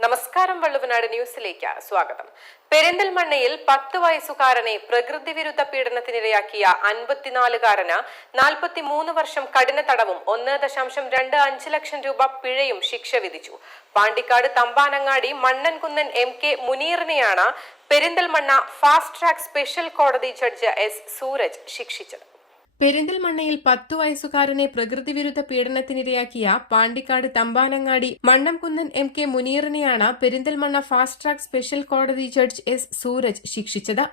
നമസ്കാരം വള്ളുവനാട് ന്യൂസിലേക്ക് സ്വാഗതം. പെരിന്തൽമണ്ണയിൽ പത്ത് വയസ്സുകാരനെ പ്രകൃതി വിരുദ്ധ പീഡനത്തിനിരയാക്കിയ അൻപത്തിനാലുകാരന് നാൽപ്പത്തിമൂന്ന് വർഷം കഠിന തടവും ഒന്ന് ദശാംശം രണ്ട് അഞ്ച് ലക്ഷം രൂപ പിഴയും ശിക്ഷ വിധിച്ചു. പാണ്ടിക്കാട് തമ്പാനങ്ങാടി മണ്ണൻകുന്നൻ എം കെ മുനീറിനെയാണ് പെരിന്തൽമണ്ണ ഫാസ്റ്റ് ട്രാക്ക് സ്പെഷ്യൽ കോടതി ജഡ്ജ് എസ് സൂരജ് ശിക്ഷിച്ചത്. പെരിന്തൽമണ്ണയിൽ പത്തു വയസ്സുകാരനെ പ്രകൃതിവിരുദ്ധ പീഡനത്തിനിരയാക്കിയ പാണ്ടിക്കാട് തമ്പാനങ്ങാടി മണ്ണംകുന്നൻ എം കെ മുനീറിനെയാണ് പെരിന്തൽമണ്ണ ഫാസ്റ്റ് ട്രാക്ക് സ്പെഷ്യൽ കോടതി ജഡ്ജ് എസ് സൂരജ് ശിക്ഷിച്ചത്.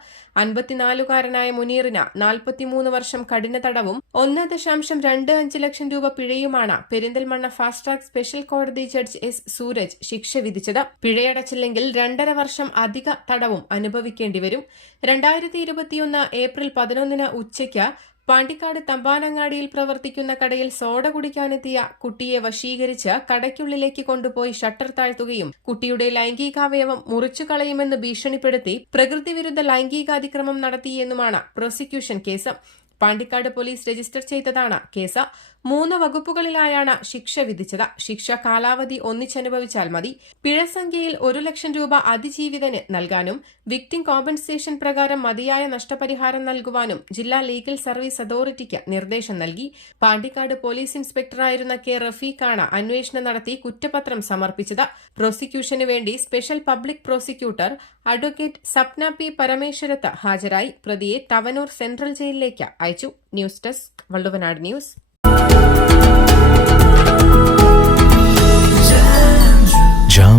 അൻപത്തിനാലുകാരനായ മുനീറിന് നാൽപ്പത്തിമൂന്ന് വർഷം കഠിന തടവും ഒന്ന് ദശാംശം രണ്ട് അഞ്ച് ലക്ഷം രൂപ പിഴയുമാണ് പെരിന്തൽമണ്ണ ഫാസ്റ്റ് ട്രാക്ക് സ്പെഷ്യൽ കോടതി ജഡ്ജ് എസ് സൂരജ് ശിക്ഷ വിധിച്ചത്. പിഴയടച്ചില്ലെങ്കിൽ രണ്ടര വർഷം അധിക തടവും അനുഭവിക്കേണ്ടിവരും. രണ്ടായിരത്തി ഇരുപത്തിയൊന്ന് ഏപ്രിൽ പതിനൊന്നിന് ഉച്ചയ്ക്ക് പാണ്ടിക്കാട് തമ്പാനങ്ങാടിയിൽ പ്രവർത്തിക്കുന്ന കടയിൽ സോഡ കുടിക്കാനെത്തിയ കുട്ടിയെ വശീകരിച്ച് കടയ്ക്കുള്ളിലേക്ക് കൊണ്ടുപോയി ഷട്ടർ താഴ്ത്തുകയും കുട്ടിയുടെ ലൈംഗികാവയവം മുറിച്ചു കളയുമെന്ന് ഭീഷണിപ്പെടുത്തി പ്രകൃതിവിരുദ്ധ ലൈംഗികാതിക്രമം നടത്തിയെന്നുമാണ് prosecution case. Pandikkad police register ചെയ്തതാണ് കേസ്. മൂന്ന് വകുപ്പുകളിലായാണ് ശിക്ഷ വിധിച്ചത്. ശിക്ഷ കാലാവധി ഒന്നിച്ചനുഭവിച്ചാൽ മതി. പിഴസംഖ്യയിൽ ഒരു ലക്ഷം രൂപ അതിജീവിതന് നൽകാനും വിക്ടിം കോമ്പൻസേഷൻ പ്രകാരം മതിയായ നഷ്ടപരിഹാരം നൽകുവാനും ജില്ലാ ലീഗൽ സർവീസ് അതോറിറ്റിക്ക് നിർദ്ദേശം നൽകി. പാണ്ടിക്കാട് പോലീസ് ഇൻസ്പെക്ടറായിരുന്ന കെ റഫീഖാണ് അന്വേഷണം നടത്തി കുറ്റപത്രം സമർപ്പിച്ചത്. പ്രോസിക്യൂഷന് വേണ്ടി special public prosecutor advocate Sapna P Parameswarath ഹാജരായി. പ്രതിയെ തവനൂർ സെൻട്രൽ ജയിലിലേക്ക് അയച്ചു. News desk Valluvanad news.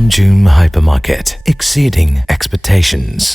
Jam Hypermarket, exceeding expectations.